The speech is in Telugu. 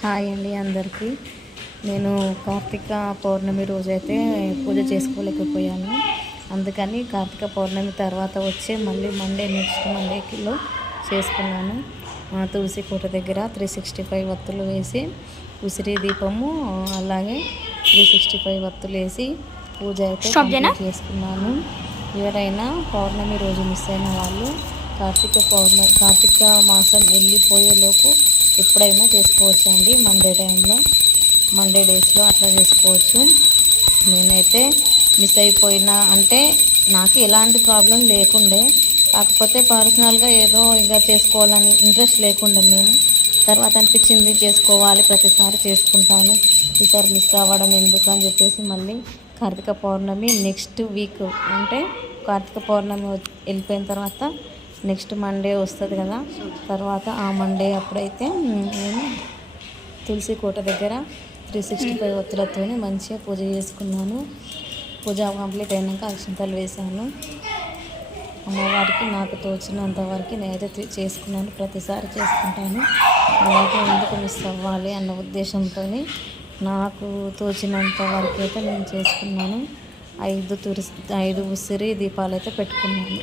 హాయ్ అండి అందరికీ. నేను కార్తీక పౌర్ణమి రోజైతే పూజ చేసుకోలేకపోయాను. అందుకని కార్తీక పౌర్ణమి తర్వాత వచ్చే మళ్ళీ నెక్స్ట్ మండేకిలో చేసుకున్నాను. తులసి కోట దగ్గర 365 వత్తులు వేసి ఉసిరి దీపము అలాగే 365 వత్తులు వేసి పూజ అయితే కంప్లీట్ చేసుకున్నాను. ఎవరైనా పౌర్ణమి రోజు మిస్ అయిన వాళ్ళు కార్తీక మాసం వెళ్ళిపోయేలోపు ఎప్పుడైనా చేసుకోవచ్చు అండి. మండే డేస్లో అట్లా చేసుకోవచ్చు. నేనైతే మిస్ అయిపోయినా అంటే నాకు ఎలాంటి ప్రాబ్లం లేకుండే, కాకపోతే పర్సనల్గా ఏదో ఇంకా చేసుకోవాలని ఇంట్రెస్ట్ లేకుండే. నేను తర్వాత అనిపించింది చేసుకోవాలి, ప్రతిసారి చేసుకుంటాను, ఈసారి మిస్ అవ్వడం ఎందుకు అని చెప్పేసి మళ్ళీ కార్తీక పౌర్ణమి నెక్స్ట్ వీక్ అంటే కార్తీక పౌర్ణమి వెళ్ళిపోయిన తర్వాత నెక్స్ట్ మండే వస్తుంది కదా, తర్వాత ఆ మండే అప్పుడైతే నేను తులసి కోట దగ్గర 365 వత్తులతో మంచిగా పూజ చేసుకున్నాను. పూజ కంప్లీట్ అయినాక అక్షంతలు వేశాను. అమ్మవారికి నాకు తోచినంత వరకు నేనైతే చేసుకున్నాను. ప్రతిసారి చేసుకుంటాను. అలాగే ఎందుకు మిస్ అవ్వాలి అన్న ఉద్దేశంతో నాకు తోచినంత వరకు అయితే నేను చేసుకున్నాను. 5 ఉసిరి దీపాలు అయితే పెట్టుకున్నాను.